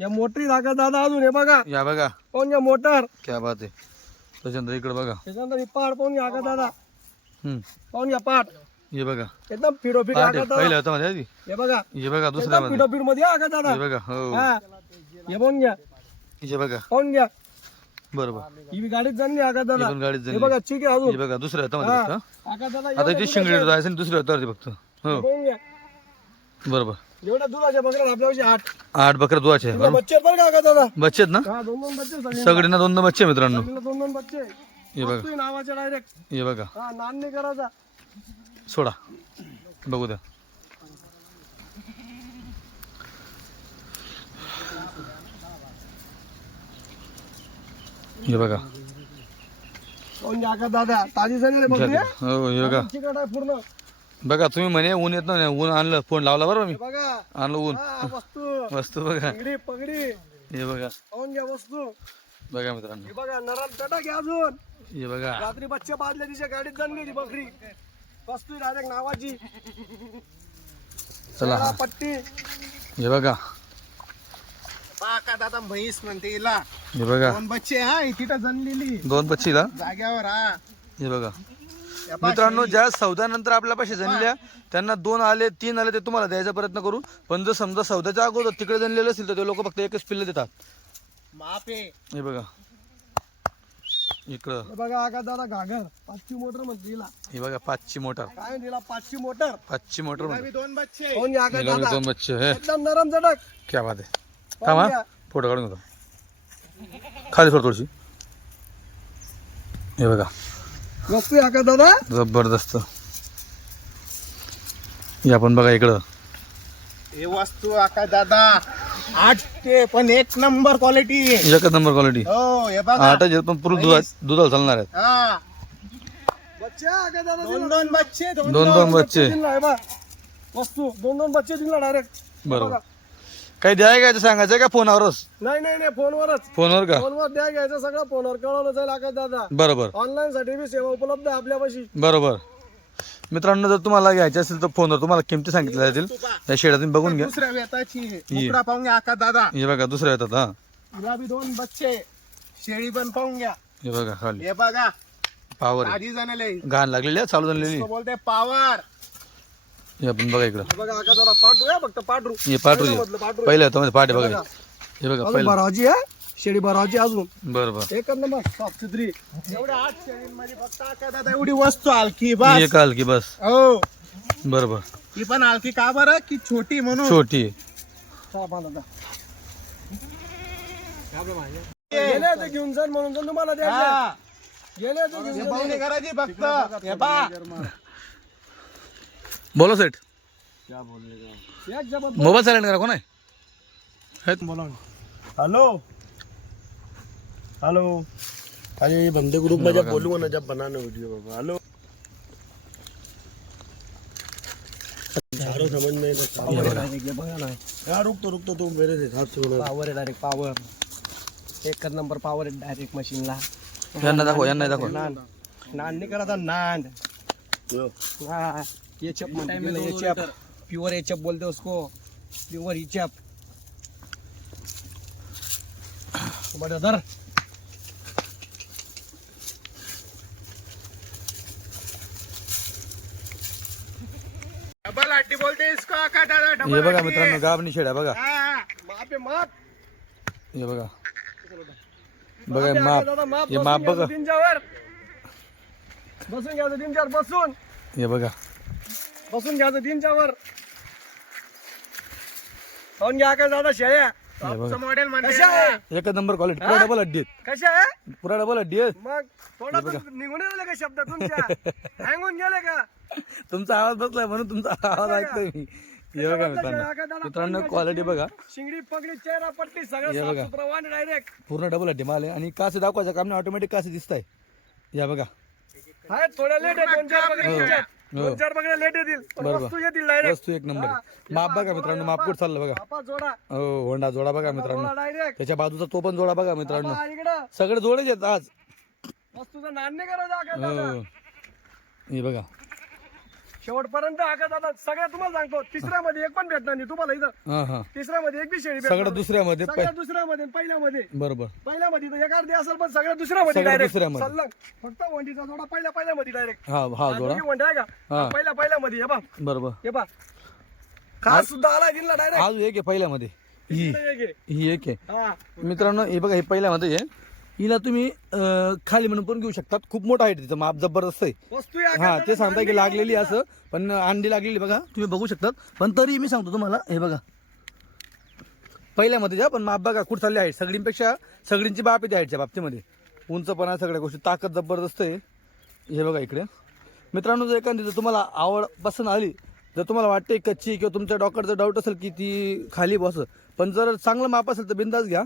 या मोटरी आकाश दादा अजून हे बघा या बघा पाहून या मोटर क्या बात आहे. त्याच्यानंतर इकडे बघा त्याच्यानंतर ही पाट पाहून या आकाश दादा हम्म पाहून या पाट हे बघा एकदम फिडोफिड पाठ आकाश आहे. दादा पहिलं होतं मध्ये आधी. हे बघा हे बघा एकदम दुसऱ्यामध्ये फिडोफिड मध्ये आकाश दादा हे बघा हो हा हे पाहून घ्या हे बघा पाहून घ्या बरोबर. ही बी गाडीत जाणली आकाश दादा इथून गाडीत हे झाली बघा ठीक आहे हे अजून बघा दुसऱ्या होतं हा. मध्ये फक्त. आकाश दादा आता ती शिंगडी जायचं आणि दुसऱ्या होतं फक्त हो पाहून घ्या बरोबर. एवढ्या दुधाच्या बकऱ्या आपल्यापाशी 8 बकऱ्या दुधाचे आहे. बरोबर. बच्चे बरं का आकाश दादा बच्चे आहेत ना हा 2 बच्चे सगळे सगळ्यांना 2 बच्चे मित्रांनो. 2 बच्चे हे बघा वस्तू नावाचे डायरेक्ट हे बघा हा नान नाही करायचा सोडा बघू द्या. हे बघा पाहून घ्या आकाश दादा ताजी झालेली बकरी आहे. हो हे बघा चिकट आहे पूर्ण बघा तुम्ही म्हणे ऊन येत नाही ऊन आणलं फोन लावला बरोबर मी हे बघा आणलं ऊन हा वस्तू वस्तू बघा पगडी पगडी हे बघा पाहून घ्या वस्तू बघा मित्रांनो हे बघा नरम चटा घ्या अजून हे बघा रात्री बच्चे बांधले तिच्या गाडीत जाणली बकरी वस्तू डायरेक्ट नावाची चला हा. पट्टी हे बघा आकाश दादा म्हैस म्हणते हिला. हे बघा 2 बच्चे हा ही तिथं जणलेली 2 बच्चीला जाग्यावर हा हे बघा मित्रांनो ज्या सौद्यानंतर आपल्या पाशी जणल्या त्यांना 2 आले 3 आले ते तुम्हाला द्यायचा प्रयत्न करू. पण जर समजा सौद्याच्या अगोदर तिकडे जणलेले असतील तर ते लोक फक्त एकच पिल्ले देतात. माप आहे. हे बघा इकडं हे बघा आकाश दादा घागर 5ची मोटर म्हणते तिला हे बघा 5ची मोटर काय दिला 5ची मोटर 5ची मोटर आम्ही 2 बच्चे पाहून घ्या आकाश दादा 2 बच्चे हे एकदम नरम चटक क्या बात आहे. पाहून थांबा घ्या. फोटो काढून घेतो खाली सोड थोडीशी. हे बघा वस्तू आहे आकाश दादा जबरदस्त. हे आपण बघा इकडं हे वस्तू आकाश दादा 8 ते पण 1 नंबर क्वालिटी एकच नंबर क्वालिटी. हो हे बघा 8 पण पूर्ण दुधाला चालणार आहेत. हा बच्चे आहे आकाश दादा 2 बच्चे 2 बच्चे दिला आहे बा वस्तू 2 बच्चे दिला डायरेक्ट बरोबर. काही द्याय घ्यायचं सांगायचं का फोनावरच नाही फोनवरच फोनवर का फोनवर द्या घ्यायचं सगळं फोनवर कळवलं जाईल आकाश दादा बरोबर ऑनलाईन साठी बी सेवा उपलब्ध आहे आपल्यापाशी बरोबर. मित्रांनो जर तुम्हाला घ्यायचे असेल तर फोनवर तुम्हाला किमती सांगितल्या जातील. या शेड्या तुम्ही बघून घ्या. दुसऱ्या वेताची मुकडा पाहून घ्या आकाश दादा हे बघा दुसऱ्या येतात हा हिला बी 2 बच्चे शेळी पण पाहून घ्या. हे बघा खाली हे बघा पावर आहे. आधी जाणले घाण लागलेली आहे चालू झालेली. बोलते पावर. हे आपण बघा इकडं बघा आका दादा पाठरू या फक्त पाठरू हे पाठरू मधलं पाठरू पहिलं होतं मध्ये पाठ आहे बघा हे बघा अजून पहिलं भरावची आहे शेळी भरावची अजून बरं बरं एक नंबर साफ सुथरी एवढ्या 8 शेळींमध्ये फक्त आका दादा एवढी वस्तू हलकी बस. हे काल की बस हो बरं बरं ही पण हलकी का बरं की छोटी म्हणून. छोटी आहे. साफ दादा गेले ते घेऊन जाईल म्हणून तर तुम्हाला द्यायचं हा. गेले ते हे घेऊन पाहुणे करायची फक्त. हे पहा. बोला सेट एक जबरदस्त मोबाईल सायलेंट करा कोण आहे हेलो हेलो अरे बंदे ग्रुप में जब बोलूंगा ना जब बनाना वीडियो बाबा हेलो चारों समझ में यार रुक तो तू मेरे हिसाब से बोला पावर आहे डायरेक्ट पावर एक नंबर पावर आहे डायरेक्ट मशीनला यांना दाखव यांना दाखव नान नान नाही करता नान हाँ ये चप ये चप प्योर ये चप बोलते उसको प्योर ही चप बड़ा दर डबल हड्डी बोलते इसको आका दादा. हे डबल बघा हड्डी. मित्रांनो गाबणी शेळ्या बघा हा. माप आहे माप हे बघा बघा हे माप हे माप बघा तीनच्यावर बसून घ्यायचं तीनच्यावर बसून हे बघा बसून घ्यायचं तीनच्यावर खाऊन घ्या काय दादा शेळ्या हे बघा मॉडेल म्हणते कशा आहे एक नंबर क्वालिटी पुरा डबल हड्डी आहेत कशा आहे पुरा डबल हड्डी आहे मग थोडा निघून गेले का शब्द तुमच्या हँगून गेले का तुमचा आवाज बसलाय म्हणून तुमचा आवाज ऐकतोय मी हे बघा मित्रांनो क्वालिटी बघा शिंगडी पगडी चेहरा पट्टी हे सगळं बघा. साफ सुथरा वाण डायरेक्ट पूर्ण डबल हड्डी माल आहे आणि कासे दाखवायचं काम नाही ऑटोमॅटिक कासे दिसत आहे या बघा आहे थोड्या लेट आहे 2-4 पगडी हो. 2-4 पगड्या लेट येतील पण बरोबर. वस्तू येतील डायरेक्ट वस्तू एक नंबर आहे. माप बघा मित्रांनो माप कुठं चाललं बघा आपा जोडा हो होंडा जोडा बघा मित्रांनो डायरेक्ट त्याच्या बाजूचा तो पण जोडा बघा मित्रांनो इकडं सगळे जोडेच आहेत आज वस्तूचं नाण नाही करायचं आका दादा हो हे बघा शेवटपर्यंत आका दादा सगळ्या तुम्हाला सांगतो तिसऱ्यामध्ये एक पण भेटणार नाही तुम्हाला इथं हा हा तिसऱ्यामध्ये एक बी शेळी भेटणार सगळं नाही. दुसऱ्यामध्ये सगळ्या दुसऱ्यामध्ये आणि पहिल्यामध्ये बरोबर पहिल्यामध्ये तर एक अर्धी असेल पण सगळ्या दुसऱ्यामध्ये सगळ्या डायरेक्ट दुसऱ्यामध्ये. सल्लग फक्त वंडीचा जोडा पहिल्यामध्ये डायरेक्ट हा हा जोडा वंडी आहे का हा. पहिल्यामध्ये हे बा बरोबर हे बा खास सुद्धा आला दिला डायरेक्ट आज एक आहे पहिल्यामध्ये ही ही एक आहे हा मित्रांनो हे बघा हे पहिल्यामध्ये आहे हिला तुम्ही खाली म्हणून पण घेऊ शकतात खूप मोठा आहे तिचं माप जबरदस्त आहे वस्तू आहे हा ते सांगता की लागलेली असं पण अंडी लागलेली बघा तुम्ही बघू शकतात पण तरी मी सांगतो तुम्हाला हे बघा पहिल्यामध्ये जा पण माप बघा कुठं चालली आहे सगळींपेक्षा सगळींची बाप येते हाईटच्या बाबतीमध्ये उंचपणा सगळ्या गोष्टी ताकद जबरदस्त आहे हे बघा इकडे मित्रांनो जर एखादी जर तुम्हाला आवड पसंत आली जर तुम्हाला वाटते कच्ची किंवा तुमच्या डॉक्टरचा डाऊट असेल की ती खाली बस पण जर चांगलं माप असेल तर बिंदास घ्या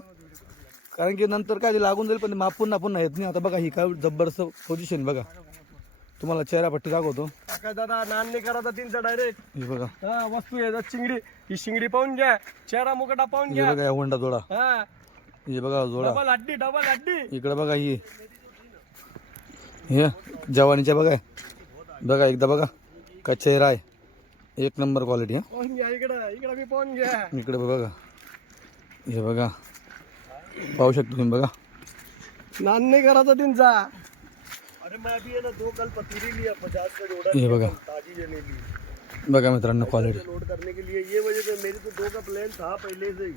कारण की नंतर काय ते लागून जाईल पण ते माप पुन्हा येत नाही आता बघा ही काय जबरदस्त पोझिशन बघा तुम्हाला चेहरा पट्टी दाखवतो काय दादा नान नाही करायचा तीनचा डायरेक्ट हे बघा हा वस्तू आहे चिंगडी ही शिंगडी पाहून घ्या चेहरा मुकटा पाहून हे घ्या बघा होंडा जोडा हा हे बघा जोडा डबल हड्डी इकडे बघा ही हे जवानीच्या बघा बघा एकदा बघा का चेहरा आहे एक नंबर क्वालिटी हा पाहून घ्या इकडं बी पाहून घ्या इकडे बघा हे बघा पाहू शकता तुम्ही बघा नान नहीं करा था दिन सा अरे मैं अभी है ना 2 कल पतूरी लिया 50 का जोड़ा हे बघा ताजी जने ली बघा मित्रांनो क्वालिटी लोड करने के लिए ये वजह से मेरी तो 2 का प्लान था पहले से ही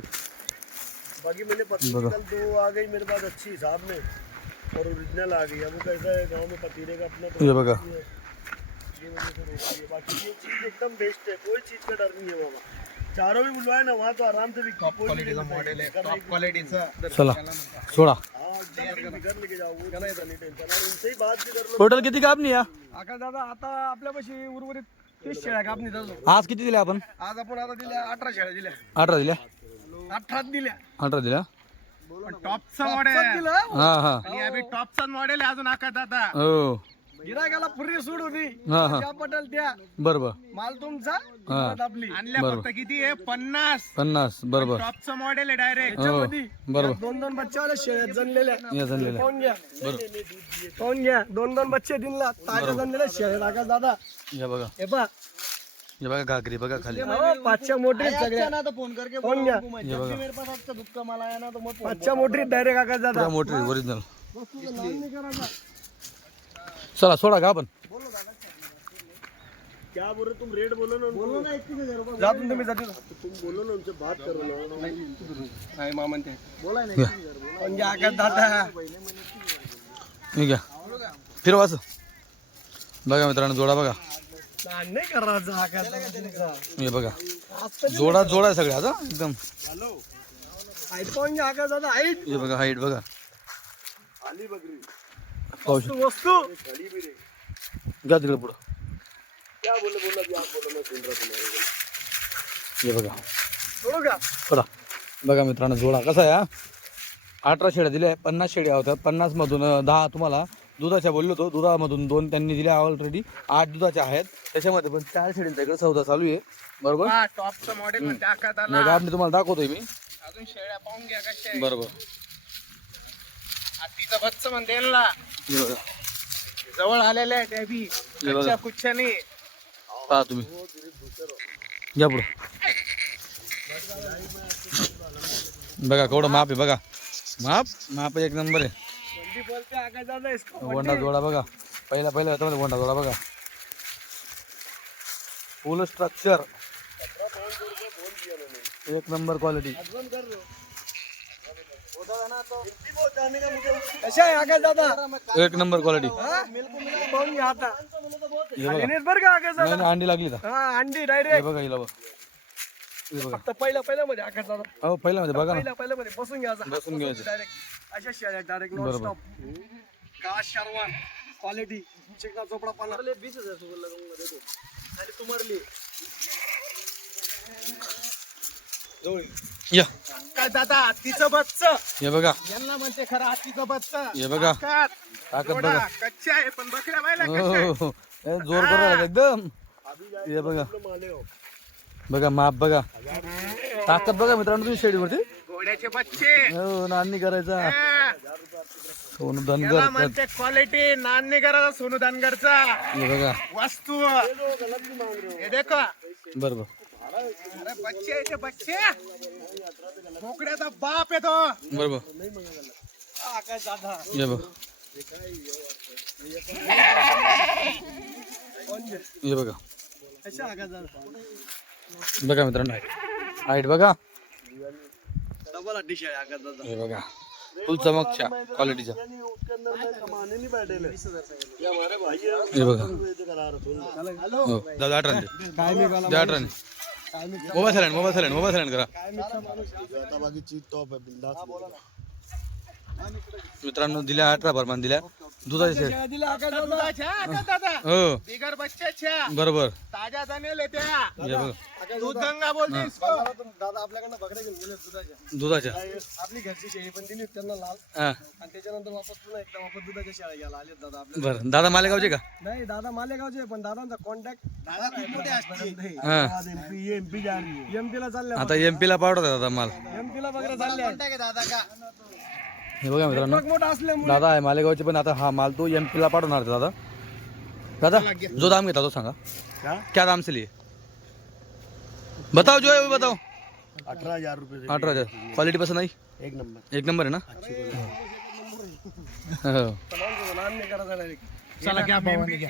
बाकी मैंने पतूरी बघा. कल 2 आ गई मेरे पास अच्छी हिसाब में और ओरिजिनल आ गई अब वो कैसा है गांव में पतीरे का अपना तो हे बघा ये वजह से रोक रही है बाकी ये चीज एकदम बेस्ट है कोई चीज का डर नहीं है बाबा चारों भी बुलवाए ना वहाँ तो आराम से भी क्वालिटीचा मॉडेल आहे टॉप क्वालिटीचा. चला सोडा हाँ घर लेके जाओ वो नहीं टेंशन और उनसे ही बात भी कर लो टोटल किती काप नाही या आका दादा आता आपल्यापाशी उर्वरित 30 शेळ्या कापणी जातो आज किती दिल्या आपण आज आपण आता दिल्या 18 शेळ्या दिल्या 18 दिल्या 18 दिल्या 18 दिल्या टॉपचा मॉडेल सात दिलं हा हा आणि अभि टॉपचा मॉडेल आहे अजून आका दादा. हो गिरायकाला पुरी सूड होती हा हा ज्या पटेल त्या बरोबर माल तुमचा हा. किंमत आपली आणल्या फक्त किती आहे 50. 50 बरोबर टॉपचं मॉडेल आहे डायरेक्ट. हो बरोबर 2-2 बच्चे शेळ्या जनलेल्या या झालेल्या पाहून घ्या पाहून घ्या 2-2 बच्चे दिनला ताज्या जनलेल्या शेळ्या आका दादा या बघा हे पा हे बघा घागरी बघा खाली. पाचशा मोटरी सगळ्या ना तो फोन करके फोन घ्या. बोलो, जब भी मेरे पास आपका दुख का माल आया ना तो मत फोन पाचशा मोटरी डायरेक्ट आकाश दादा. पुरा मोटर ओरिजिनल. चला सोडा का आपण. बोलो ना 21,000 रुपये जातून तुम्ही जाते नाही मामा ते बोला ना घ्या. म्हणजे आकाश दादा हे घ्या फिरवा असं. बघा मित्रांनो जोडा बघा. नाही करायचं आकाश दादा. हे बघा जोडा जोडा आहे सगळ्या आता एकदम. आयफोन आकाश दादा हाईट हे बघा हाईट बघा. पाहू शकता. वस्तू घ्या तिकडे पुढं. हे बघा बरोबर का बघा बघा मित्रांनो जोडा कसा आहे हा. 18 शेळ्या दिल्या 50 शेळ्या होत्या. 50 मधून 10 तुम्हाला दुधाच्या बोललो होतो. दुधामधून 2 त्यांनी दिल्या ऑलरेडी. 8 दुधाच्या आहेत. त्याच्यामध्ये पण 4 शेळ्यांचा इकडे सौदा चालू आहे बरोबर. टॉपचं मॉडेल म्हणजे आकाश दादा. नाही का मी तुम्हाला दाखवतोय मी अजून शेळ्या पाहून घ्या कशा आहे. बरोबर. तिचं बच्च म्हणते यांना हे बघा जवळ आलेल्या आहे त्या बी हे बघा. कच्च्या कुच्छाने. पहा तुम्ही घ्या पुढं. बघा केवढं माप आहे बघा. माप माप एक नंबर आहे. कोणती बोलते आकाश दादा इसको गोंडा जोडा बघा. पहिला होता गोंडा जोडा बघा. फुल स्ट्रक्चर एक नंबर क्वालिटी. कशा आहे आकाश दादा. एक नंबर क्वालिटी. पाहून घ्या आता. हे बघा येणेच बरं का आकाश दादा. नाही अंडी लागली का. हा अंडी हे डायरेक्ट बघा हिला बघ. हे बघा फक्त पहिल्या मध्ये आकाश दादा. हो पहिला मध्ये बघा ना. पहिल्या मध्ये बसून घ्यायचा. बसून घ्यायचं. डायरेक्ट अशा शेळ्या डायरेक्ट नॉन बरोबर. स्टॉप का शर्वान क्वालिटी चिकना चोपडा पाला 20,000 आणि तुम्हारली या काय दादा तिचं बच्च हे बघा. यांना म्हणते खरं हातीचं बच्च. हे बघा ताकद. ताकद थोडा बघा. कच्चा आहे पण बकऱ्या बायला हो, कशा आहे. हो, हो. हे जोर करू राहिला एकदम. हे बघा बघा माप बघा. ताकद बघा मित्रांनो तुम्ही शेडीवरती. घोड्याचे बच्चे. हो नांदी करायचा. हा. सोनू याला धनगर. म्हणते क्वालिटी नान्य करायचा सोनू धनगरचा हे बघा वस्तू. हे देखो बरोबर. अरे बच्चे आहे ते बच्चे. मोकड्याचा बाप आहे तो बरोबर. आकाश दादा. हे बघ हे बघा. कशा आकाश दादा. बघा मित्रांनो हाईट बघा. डबल अड्डी शेळ्या आकाश दादा. हे बघा फुल चमकच्या क्वालिटीच्या. हे बघा हो दादा 18 दे. 18 मोबाईल सायलेंट करा मित्रांनो. दिल्या 18 भरमान दिल्या दुधाच्या शेळ्या. शेळ्या दिल्या आकाश दादा. आकाश दादा हो बिगर बच्च्याच्या बरोबर. ताज्या जाणेल त्या हे बघा दूध गंगा बोलते इसको. दादा आपल्याकडनं बकऱ्या घेऊन गेले दुधाच्या. दुधाच्या. आपली घरची शेळी पण दिली होती त्यांना लाल हा आणि त्याच्यानंतर वापस पुन्हा एकदा वापस दुधाच्या शेळ्या घ्यायला आले दादा आपल्या. बरं. दादा मालेगावचे का. नाही दादा मालेगावचे पण दादांचा कॉन्टॅक्ट दादा खूप मोठे असते. हा एमपी ला चालले आता MP ला पाठवतात दादा माल. एमपी ला बकऱ्या चालल्या दादा का हे बघा मित्रांनो मोठा असल्यामुळे दादा आहे मालेगावचे पण आता हा माल तो MP ला पाठवणार आहे दादा. दादा जो दाम घेता तो सांगा. क्या दाम से लिए बताओ जो है वो बताओ. 18,000 रुपये 18,000. क्वालिटी पसंद आई. एक नंबर. एक नंबर है ना. हो. चला क्या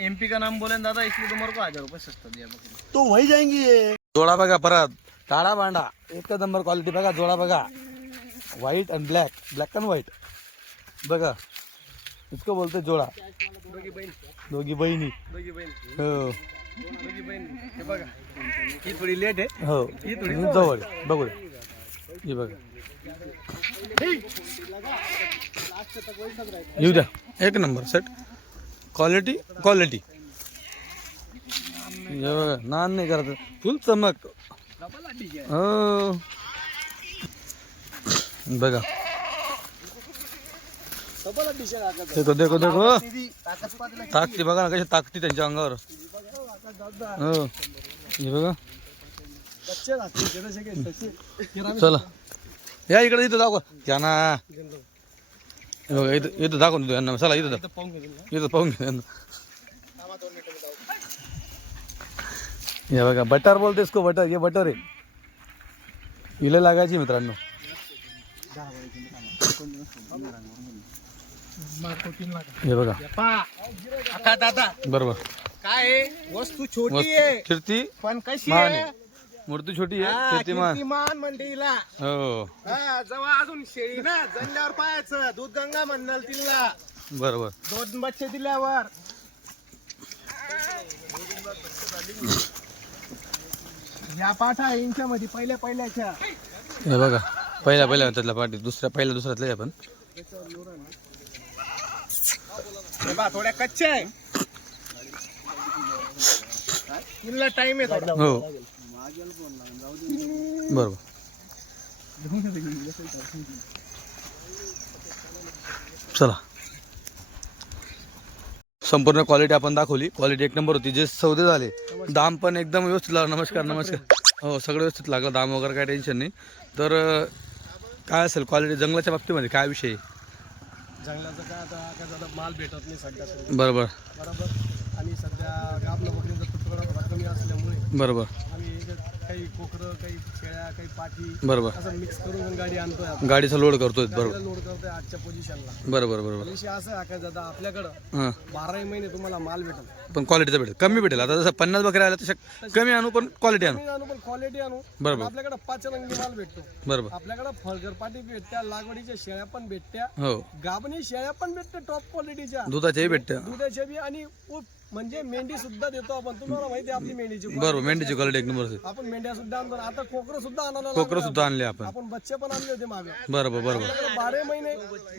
एमपी का नाम बोले दादा इसलिए तुम्हारे को 1,000 रुपये सस्ता दिया तो वही जाएंगी ये. जोडा बघा परत काळा भांडा एक नंबर क्वालिटी बघा. जोडा बघा white and black and white बघा. इसको बोलते जोडा. दोघी बहिणी हो हे बघा ही थोडी लेट आहे. हो जवळ बघू हे बघा. येऊ द्या एक नंबर सेट क्वालिटी. हे बघा नान नाही करत फुल चमक. हो बघा देखो ताकती बघा ना कशी ताकती त्यांच्या अंगावर. हो हे बघा. चला या इकडे इथं दाखवा त्यांना. हे बघा इथं दाखवून देतो यांना. चला इथं पाहून घे यांना. हे बघा बटर बोलते इसको बटर, ये बटर आहे. इले लागायची मित्रांनो. हे बघा आता दादा बरोबर. काय आहे? वस्तू छोटी आहे कीर्ती पण कशी मान आहे? आहे. मूर्ती छोटी आहे, हा, कीर्तिमान. कीर्तिमान म्हणते हिला. हो हा, जेव्हा अजून शेळी ना जणल्यावर पाहायचं दूध गंगा म्हणल तिला बरोबर. 2 बच्चे दिल्यावर. या पाठा इंच्यामध्ये पहिल्याच्या हे बघा पहिल्या त्यातला पाठी दुसऱ्यातला आपण. हे बा थोड्या कच्च्या आहे. तिला टाइम आहे थोडा. हो बरोबर. चला संपूर्ण क्वालिटी आपण दाखवली. क्वालिटी एक नंबर होती. जे सौदे झाले दाम पण एकदम व्यवस्थित लागला. नमस्कार. हो सगळं व्यवस्थित लागलं. दाम वगैरे काय टेन्शन नाही. तर काय असेल क्वालिटी जंगलाच्या बाबतीमध्ये काय विषय आहे? जंगलाचं काय आता काय झालं माल भेटत नाही सध्या तरी. बरोबर आणि सध्या गाबला बकरीचा तुकडा थोडा कमी असल्यामुळे बरोबर आम्ही याच्यात काही कोकरं काही शेळ्या काही पाठी बरोबर. असं मिक्स करून गाडी आणतोय आपण. गाडीचा लोड करतोय. बरोबर लोड करतोय आजच्या पोझिशनला. बरोबर. विषय असं आहे काय दादा आपल्याकडं हां 12 महिने तुम्हाला माल भेटल. पण क्वालिटीचा भेटेल, कमी भेटेल. आता जसं 50 बकऱ्या आल्या तशा कमी आणू पण क्वालिटी आणू. कमी आणू पण क्वालिटी आणू. बरोबर. आपल्याकडे 5 रंगी माल भेटतो. बरोबर. आपल्याकडे फळगर पाटी भेटत्या, लागवडीच्या शेळ्या पण भेटत्या, हो गाभणी शेळ्या पण भेटते टॉप क्वालिटीच्या, दुधाच्याही भेटतं. दुधाच्या बी आणि म्हणजे मेंढी सुद्धा देतो आपण. तुम्हाला माहिती आहे आपली मेंढीची बरोबर. मेंढीची क्वालिटी एक नंबर. आपण मेंढ्या सुद्धा आणतो. आता कोकरं सुद्धा आणायला कोकरं सुद्धा आणले आपण. आपण बच्चे पण आणले होते मागे. बरोबर.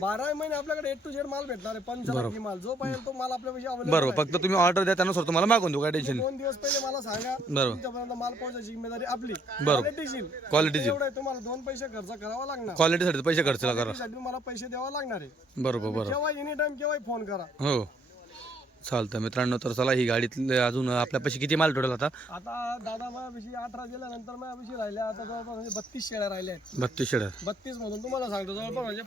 12 महिने आपल्याकडे A to Z माल भेटणार आहे. पंचरंगी माल जो पाहिजे तो माल आपल्यापाशी अवेलेबल. बरोबर. फक्त तुम्ही ऑर्डर द्या त्यानुसार तुम्हाला मागून देऊ. काय टेन्शन नाही. 2 दिवस पहिले मला सांगा. बरोबर. तुमच्यापर्यंत माल पोहोचायची जिम्मेदारी आपली. बरोबर. क्वालिटीची एवढं आहे, तुम्हाला 2 पैसे खर्च करावा लागणार. क्वालिटीसाठी पैसे खर्च करा. त्यासाठी मला पैसे द्यावा लागणार आहे. बरोबर. केव्हा एनी टाइम केव्हाही फोन करा. हो चालतं मित्रांनो. तर चला ही गाडीतले अजून आपल्यापाशी किती माल टोटल आता? आता दादा माझ्यापाशी 18 दिल्यानंतर माझ्यापाशी राहिल्या आता जवळपास म्हणजे 32 शेळ्या राहिल्या आहेत. 32 शेळ्या. 32 मधून तुम्हाला सांगतो जवळपास म्हणजे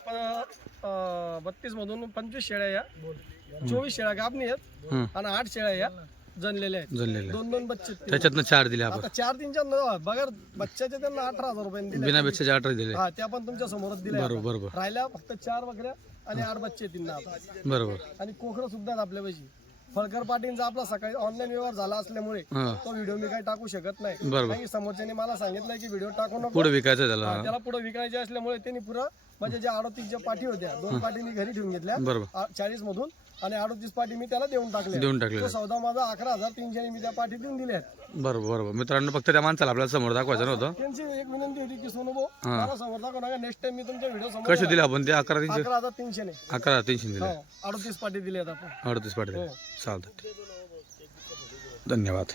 32 मधून 25 शेळ्या या, 24 शेळ्या गाभणी आहेत आणि 8 शेळ्या या जनलेल्या आहेत. जणलेले 2 बच्चे आहेत. त्याच्यातनं 4 दिले आपण. आता 4 3 बघा बच्च्याचे त्यांना 18,000 रुपये दिले. बिना बेचाचे 18 दिले. हा त्या पण तुमच्या समोरच दिल्या. बरोबर. राहिल्या फक्त 4 बकऱ्या आणि 8 बच्चे आहेत त्यांना आता. बरोबर. आणि कोकरं सुद्धा आहेत आपल्यापाशी. फळकर पाटींचा आपला सकाळी ऑनलाईन व्यवहार झाला असल्यामुळे हां तो व्हिडिओ मी काही टाकू शकत नाही. बरोबर. काही समोरच्याने मला सांगितलंय की व्हिडिओ टाकू नको. पुढे विकायचं त्याला. त्याला पुढे विकायचे असल्यामुळे त्यांनी पुरं म्हणजे ज्या 38 ज्या पाठी होत्या 2 पाठी मी घरी ठेवून घेतल्या बरोबर. 40 मधून आणि 38 पाठी मी त्याला देऊन टाकले. तो सौदा माझा 11,300 मी त्या पाठी देऊन दिले आहेत. बरोबर. मित्रांनो फक्त त्या माणसाला आपल्याला समोर दाखवायचं नव्हतं. त्यांची एक विनंती होती की सोनू भाऊ मला समोर दाखवू नका. नेक्स्ट टाइम मी तुमच्या व्हिडिओ समोर कसे दिले आपण ते? 11,300. 11,300 ने 11,300 दिले. 38 पाठी दिले आहेत आपण. 38 पाठी दिले. चालतं. धन्यवाद.